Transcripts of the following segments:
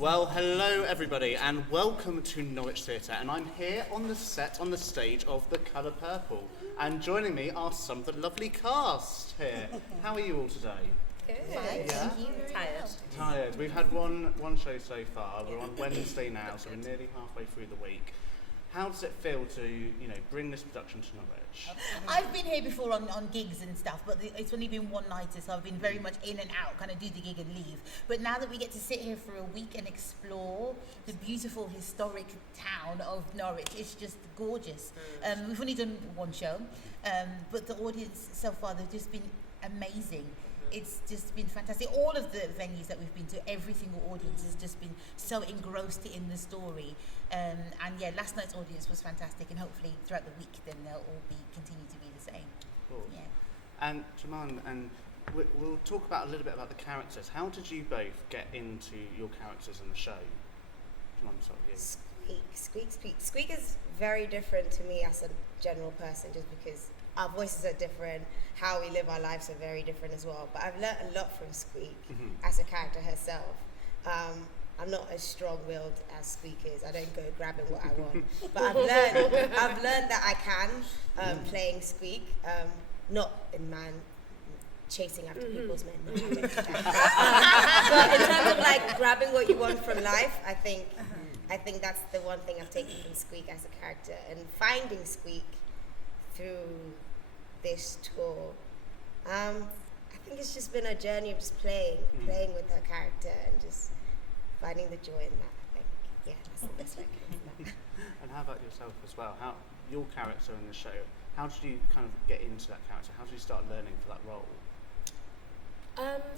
Well, hello everybody, and welcome to Norwich Theatre. And I'm here on the set, on the stage of The Colour Purple. And joining me are some of the lovely cast here. How are you all today? Good. Yeah? Thank you. Tired. Tired. We've had one show so far. We're on Wednesday now, so we're nearly halfway through the week. How does it feel to, bring this production to Norwich? I've been here before on gigs and stuff, but it's only been one night, so I've been very much in and out, kind of do the gig and leave. But now that we get to sit here for a week and explore the beautiful historic town of Norwich, it's just gorgeous. We've only done one show, but the audience so far, they've just been amazing. It's just been fantastic. All of the venues that we've been to, every single audience has just been so engrossed in the story. And yeah, last night's audience was fantastic, and hopefully throughout the week, then they'll all continue to be the same. Cool. Yeah. And Jaman, and we'll talk about a little bit about the characters. How did you both get into your characters in the show? Jaman, start with you. Squeak is very different to me as a general person, just because our voices are different, how we live our lives are very different as well. But I've learned a lot from Squeak as a character herself. I'm not as strong-willed as Squeak is. I don't go grabbing what I want. But I've learned that I can playing Squeak, not in man chasing after people's men. No, I don't do that. But in terms of like grabbing what you want from life, I think that's the one thing I've taken from Squeak as a character, and finding Squeak through this tour. I think it's just been a journey of just playing with her character and just finding the joy in that. I think, yeah, that's the best way I can do that. And how about yourself as well? How your character in the show? How did you kind of get into that character? How did you start learning for that role?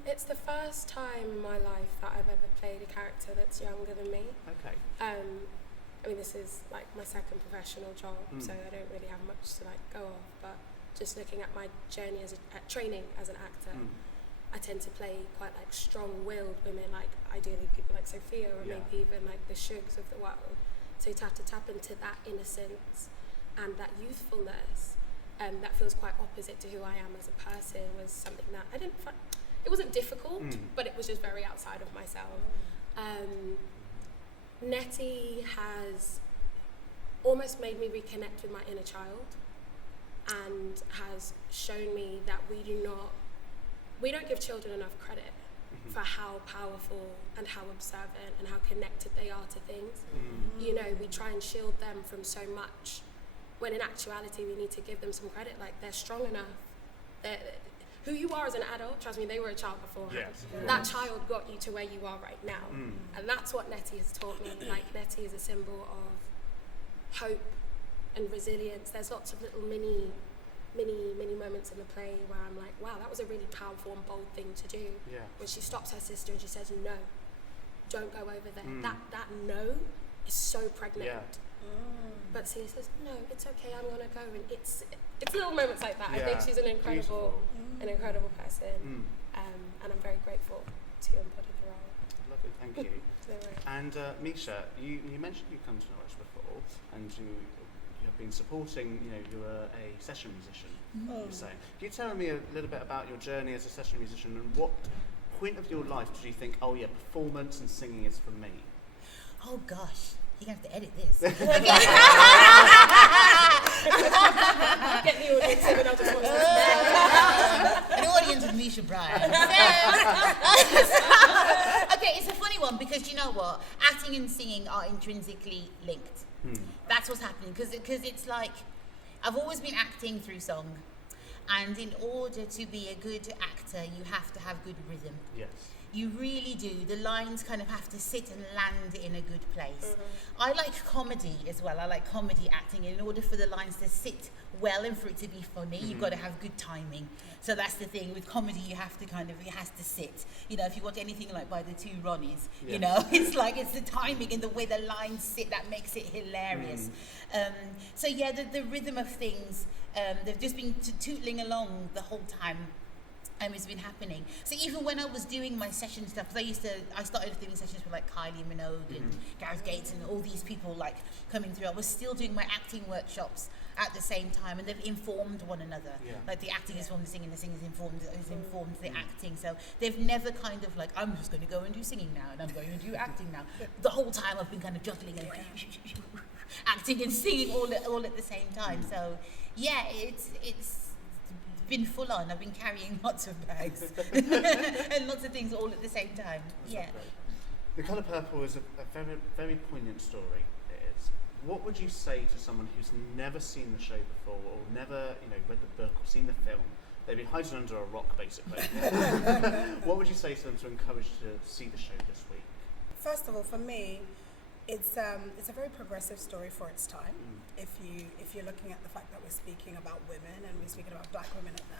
It's the first time in my life that I've ever played a character that's younger than me. Okay. I mean, this is like my second professional job, so I don't really have much to like go off. But just looking at my journey at training as an actor, I tend to play quite like strong-willed women, like ideally people like Sophia or maybe even like the Shugs of the world. So to have to tap into that innocence and that youthfulness, that feels quite opposite to who I am as a person, was something that I didn't find. It wasn't difficult, but it was just very outside of myself. Nettie has almost made me reconnect with my inner child, and has shown me that we don't give children enough credit for how powerful and how observant and how connected they are to things. We try and shield them from so much, when in actuality we need to give them some credit. Like, they're strong enough. Who you are as an adult, trust me, they were a child beforehand. Yes. That child got you to where you are right now. And that's what Nettie has taught me. Like, Nettie is a symbol of hope and resilience. There's lots of little mini moments in the play where I'm like, wow, that was a really powerful and bold thing to do. Yeah. When she stops her sister and she says, no, don't go over there. That no is so pregnant. Yeah. But Celia says, no, it's okay, I'm gonna go. And it's little moments like that. Yeah. I think she's an incredible person. And I'm very grateful to embody the role. Lovely, thank you. And Misha, you mentioned you've come to Norwich before, and you have been supporting, you're a session musician, you're saying. Can you tell me a little bit about your journey as a session musician, and what point of your life did you think, oh yeah, performance and singing is for me? Oh gosh. You're going to have to edit this. Get the audience in and I'll just watch this. An audience with Misha Bryan. Okay, it's a funny one, because you know what? Acting and singing are intrinsically linked. That's what's happening, because it's like, I've always been acting through song, and in order to be a good actor, you have to have good rhythm. Yes. You really do. The lines kind of have to sit and land in a good place. I like comedy as well. I like comedy acting. In order for the lines to sit well and for it to be funny, you've got to have good timing. So that's the thing. With comedy, you have to it has to sit. If you watch anything like by the two Ronnies, it's like, it's the timing and the way the lines sit that makes it hilarious. So yeah, the rhythm of things, they've just been tootling along the whole time. It's been happening. So even when I was doing my session stuff, because I started doing sessions with like Kylie Minogue and Gareth Gates and all these people like coming through, I was still doing my acting workshops at the same time, and they've informed one another. Yeah. Like the acting is informed the singing is informed the acting. So they've never kind of like, I'm just going to go and do singing now, and I'm going to do acting now. The whole time I've been kind of juggling and acting and singing all at the same time. So yeah, it's been full on. I've been carrying lots of bags and lots of things all at the same time. Yeah. The Colour Purple is a very, very poignant story. It is. What would you say to someone who's never seen the show before, or never, read the book or seen the film? They'd be hiding under a rock, basically. What would you say to them to encourage to see the show this week? First of all, for me, it's a very progressive story for its time. If you're looking at the fact that we're speaking about women and we're speaking about black women at that.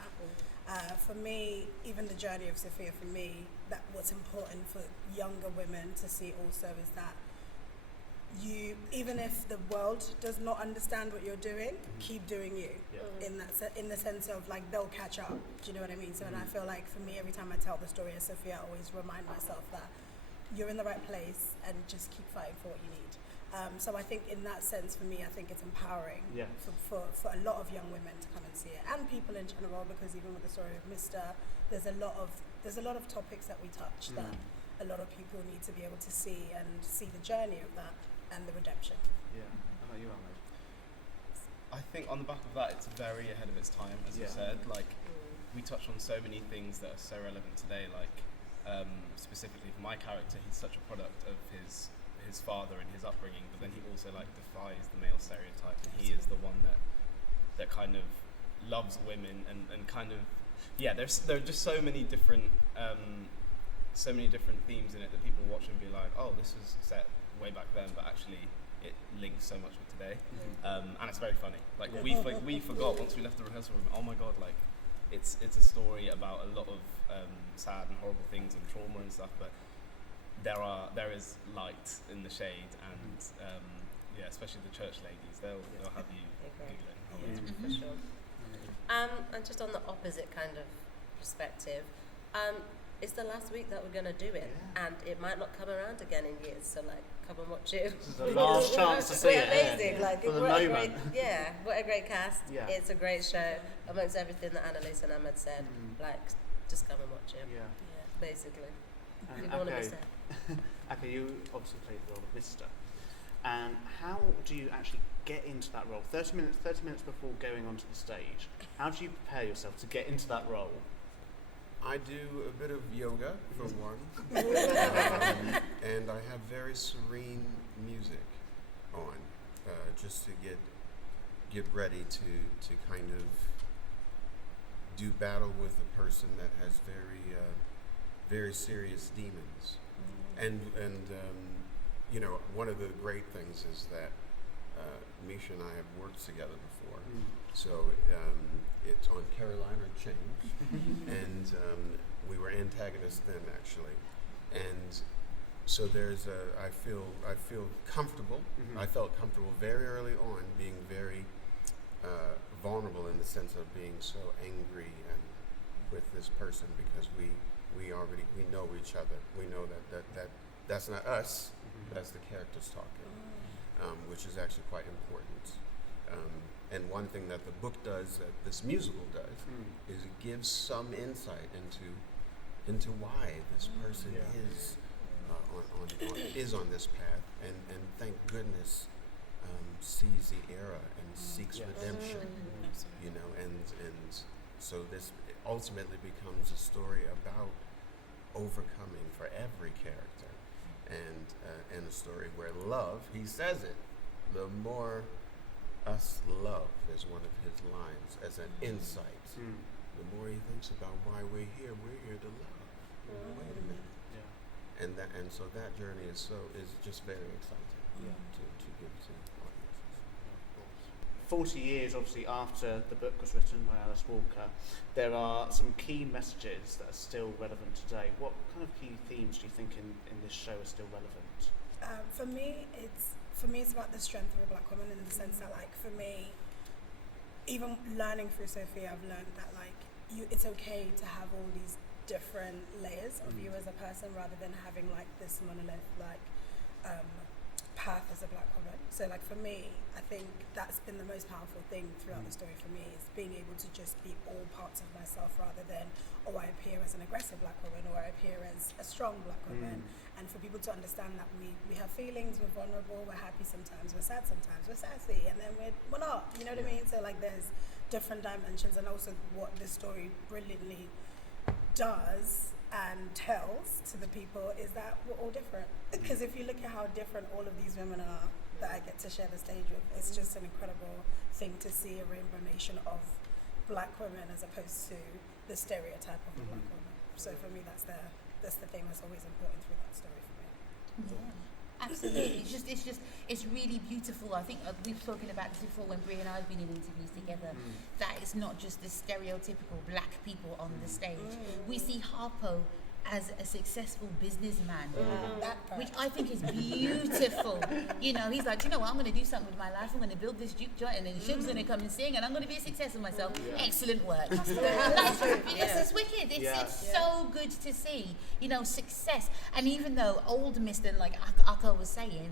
For me, even the journey of Sophia, for me, that what's important for younger women to see also is that you, even if the world does not understand what you're doing, keep doing you. In the sense of like they'll catch up. Do you know what I mean? So, and I feel like for me, every time I tell the story of Sophia, I always remind myself that you're in the right place and just keep fighting for what you need. So I think in that sense, for me, I think it's empowering for a lot of young women to come and see it, and people in general, because even with the story of Mr., there's a lot of topics that we touch that a lot of people need to be able to see and see the journey of that and the redemption. Yeah. How about you, Ahmed? I think on the back of that, it's very ahead of its time, as you said. Like, we touch on so many things that are so relevant today. Like, specifically for my character, he's such a product of his father and his upbringing, but then he also like defies the male stereotype, and he is the one that kind of loves women and kind of there are just so many different themes in it that people watch and be like, oh, this was set way back then, but actually it links so much with today. And it's very funny. Like we forgot once we left the rehearsal room, oh my god, like it's a story about a lot of sad and horrible things and trauma and stuff, but there is light in the shade, and especially the church ladies, they'll have you giggling. For sure. And just on the opposite kind of perspective, it's the last week that we're going to do it, and it might not come around again in years, so like come and watch it. This is the last chance to see it. Amazing, like For the what moment. what a great cast. Yeah. It's a great show amongst everything that Annalise and Ahmed said. Like, just come and watch it. Yeah. Basically. And You don't want to miss it. Aka, you obviously played the role of Mr. And how do you actually get into that role? 30 minutes before going onto the stage, how do you prepare yourself to get into that role? I do a bit of yoga, for one. And I have very serene music on, just to get ready to kind of do battle with a person that has very serious demons. And one of the great things is that Misha and I have worked together before. So it's on Carolina Change, and we were antagonists then, actually. And so I feel comfortable. I felt comfortable very early on, being very vulnerable in the sense of being so angry and with this person, because we know each other. We know that's not us, that's the characters talking, which is actually quite important. And one thing that the book does, that this musical does, is it gives some insight into why this person is on this path, and thank goodness sees the era and seeks redemption. And so this ultimately becomes a story about overcoming for every character, and a story where love, he says it, the more us love is one of his lines as an insight. The more he thinks about why we're here to love. Wait a minute. And so that journey is just very exciting to give to audiences. 40 years, obviously, after the book was written by Alice Walker, there are some key messages that are still relevant today. What kind of key themes do you think in this show are still relevant? For me, it's about the strength of a black woman, in the sense that, like, for me, even learning through Sophia, I've learned that, like, it's okay to have all these different layers of you as a person, rather than having like this monolith, like path as a black woman. So like for me, I think that's been the most powerful thing throughout the story for me, is being able to just be all parts of myself rather than, oh, I appear as an aggressive black woman or I appear as a strong black woman. And for people to understand that we have feelings, we're vulnerable, we're happy sometimes, we're sad sometimes, we're sassy, and then we're not, you know what I mean? So like there's different dimensions, and also what this story brilliantly does and tells to the people is that we're all different. Because if you look at how different all of these women are that I get to share the stage with, it's just an incredible thing to see a rainbow nation of black women as opposed to the stereotype of a black woman. So for me, that's the thing that's always important through that story for me. Yeah, absolutely. It's really beautiful. I think we've spoken about this before when Brie and I have been in interviews together. That it's not just the stereotypical black people on the stage. We see Harpo as a successful businessman, which I think is beautiful. You know, he's like, you know what, I'm going to do something with my life. I'm going to build this juke joint, and then Sugar's going to come and sing, and I'm going to be a success of myself. Excellent work. It's wicked. It's so good to see, you know, success. And even though old Mr. like Akka was saying,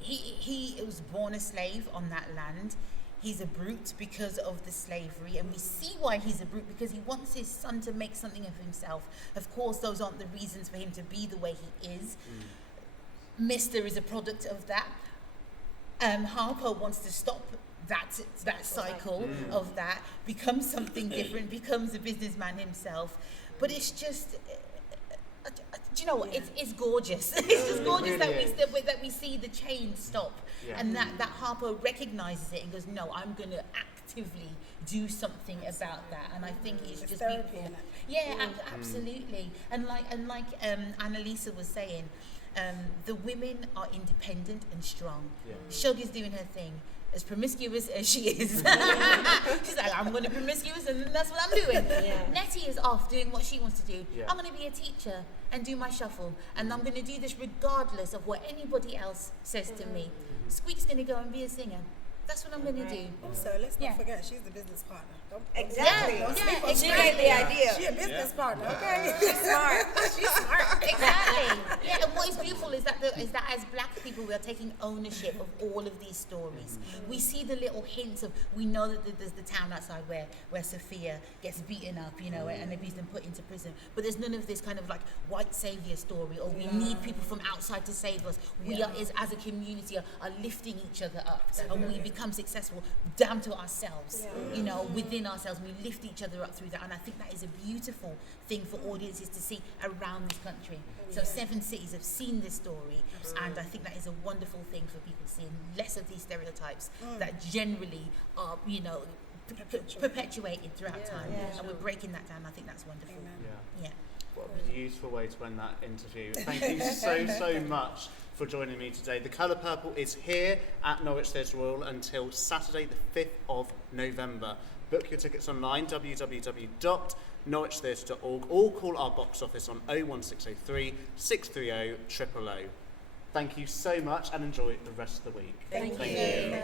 he was born a slave on that land. He's a brute because of the slavery, and we see why he's a brute, because he wants his son to make something of himself. Of course, those aren't the reasons for him to be the way he is. Mr. is a product of that. Harpo wants to stop that cycle of that, become something different, becomes a businessman himself. But it's just, do you know what? It's gorgeous. It's just gorgeous that we see the change stop. And that Harpo recognizes it and goes, no, I'm going to actively do something about that. And I think it's just beautiful. Yeah, absolutely. And like Annalisa was saying, the women are independent and strong. Sugar's doing her thing. As promiscuous as she is. She's like, I'm going to be promiscuous and that's what I'm doing. Nettie is off doing what she wants to do. I'm going to be a teacher and do my shuffle. And I'm going to do this regardless of what anybody else says to me. Squeak's going to go and be a singer. That's what I'm going to do. Also, let's not forget, she's the business partner. Exactly. She made the idea. She's a business partner, okay? She's smart. She's smart. Exactly. Yeah, and what is beautiful is that as black people, we are taking ownership of all of these stories. We see the little hints of, we know that there's the town outside where Sophia gets beaten up, you know, and abused and put into prison. But there's none of this kind of like white savior story, or we need people from outside to save us. We are, as a community, are lifting each other up, and we become successful down to ourselves, you know, within ourselves. We lift each other up through that, and I think that is a beautiful thing for audiences to see around this country. So 7 cities have seen this story, and I think that is a wonderful thing for people to see, and less of these stereotypes that generally are, you know, perpetuated throughout time, and we're breaking that down. I think that's wonderful. What a beautiful way to end that interview. Thank you so much for joining me today. The Colour Purple is here at Norwich Theatre Royal until Saturday the 5th of November. Book your tickets online, www.norwichtheatre.org, or call our box office on 01603 630 000. Thank you so much, and enjoy the rest of the week. Thank you.